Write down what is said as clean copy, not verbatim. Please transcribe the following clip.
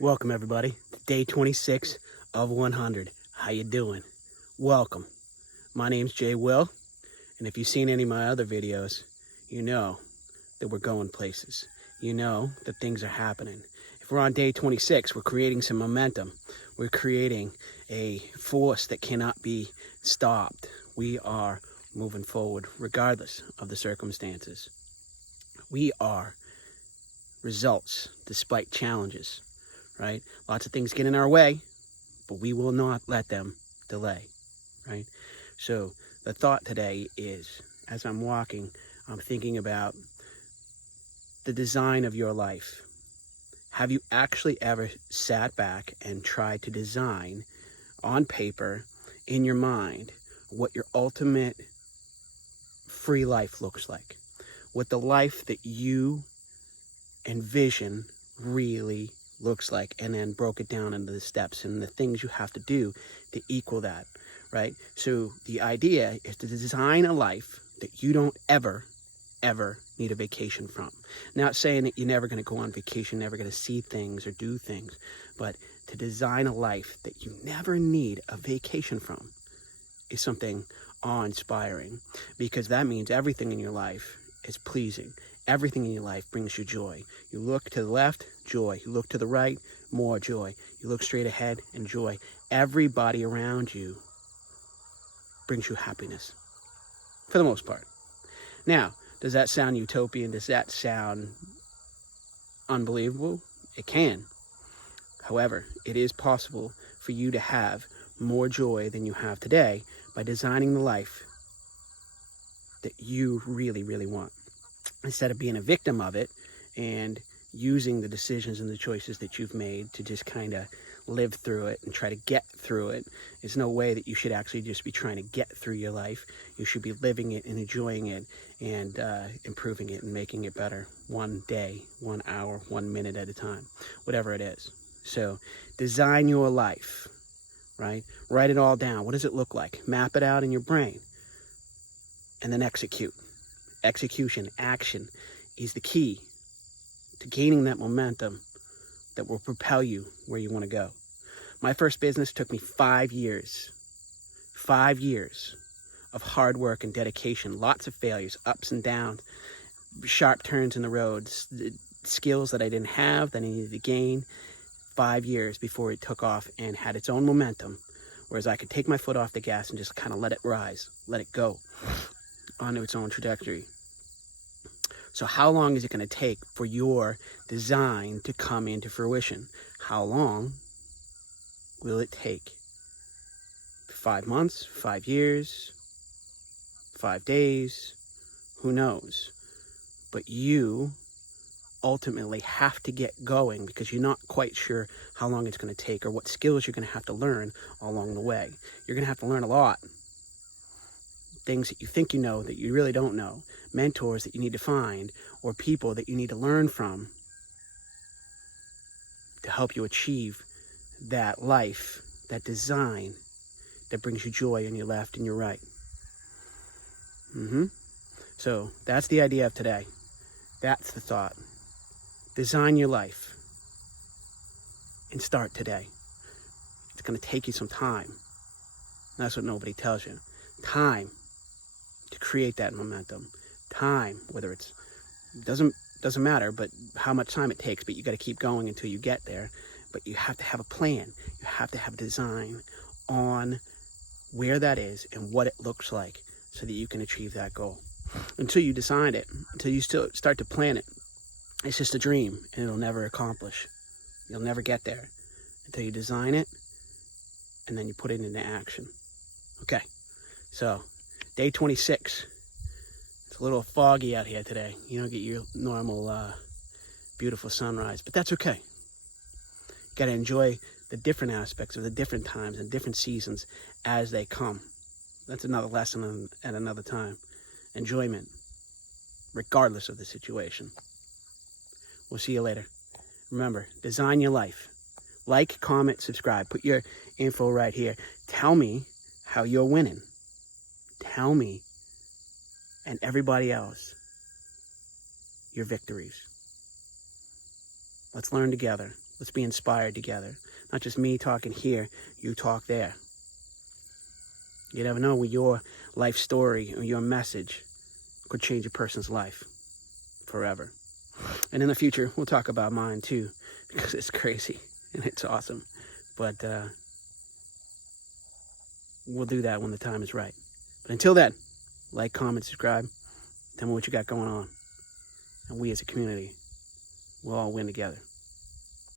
Welcome everybody to day 26 of 100. How you doing? Welcome. My name's Jay Will, and if you've seen any of my other videos, you know that we're going places. You know that things are happening. If we're on day 26, we're creating some momentum. We're creating a force that cannot be stopped. We are moving forward regardless of the circumstances. We are results despite challenges. Right? Lots of things get in our way, but we will not let them delay, right? So the thought today is, as I'm walking, I'm thinking about the design of your life. Have you actually ever sat back and tried to design on paper, in your mind, what your ultimate free life looks like? What the life that you envision really looks like, and then broke it down into the steps and the things you have to do to equal that, right? So the idea is to design a life that you don't ever need a vacation from. Not saying that you're never going to go on vacation, never going to see things or do things, but to design a life that you never need a vacation from is something awe-inspiring, because that means everything in your life is pleasing. Everything in your life brings you joy. You look to the left, joy. You look to the right, more joy. You look straight ahead, and joy. Everybody around you brings you happiness, for the most part. Now, does that sound utopian? Does that sound unbelievable? It can. However, it is possible for you to have more joy than you have today by designing the life that you really, really want, instead of being a victim of it and using the decisions and the choices that you've made to just kind of live through it and try to get through it. There's no way that you should actually just be trying to get through your life. You should be living it and enjoying it and improving it and making it better, one day, 1 hour, 1 minute at a time, whatever it is. So design your life, right? Write it all down. What does it look like? Map it out in your brain, and then execute. Execution, action, is the key to gaining that momentum that will propel you where you want to go. My first business took me 5 years. 5 years of hard work and dedication, lots of failures, ups and downs, sharp turns in the roads, the skills that I didn't have that I needed to gain. 5 years before it took off and had its own momentum, whereas I could take my foot off the gas and just kind of let it rise, let it go onto its own trajectory. So how long is it going to take for your design to come into fruition? How long will it take? 5 months, 5 years, 5 days, who knows? But you ultimately have to get going, because you're not quite sure how long it's going to take or what skills you're going to have to learn along the way. You're going to have to learn a lot. Things that you think you know that you really don't know, mentors that you need to find, or people that you need to learn from to help you achieve that life, that design that brings you joy in your left and your right. So that's the idea of today. That's the thought. Design your life and start today. It's going to take you some time. That's what nobody tells you. Time to create that momentum. Time, whether it's, doesn't matter, but how much time it takes, but you got to keep going until you get there. But you have to have a plan. You have to have a design on where that is and what it looks like so that you can achieve that goal. Until you decide it, until you still start to plan it, it's just a dream and it'll never accomplish. You'll never get there until you design it and then you put it into action. Okay, so day 26. It's a little foggy out here today. You don't get your normal beautiful sunrise, but that's okay. You got to enjoy the different aspects of the different times and different seasons as they come. That's another lesson at another time. Enjoyment, regardless of the situation. We'll see you later. Remember, design your life. Like, comment, subscribe. Put your info right here. Tell me how you're winning. Tell me and everybody else your victories. Let's learn together. Let's be inspired together. Not just me talking here, you talk there. You never know when your life story or your message could change a person's life forever. And in the future, we'll talk about mine too, because it's crazy and it's awesome. But we'll do that when the time is right. But until then, like, comment, subscribe. Tell me what you got going on. And we as a community, we'll all win together.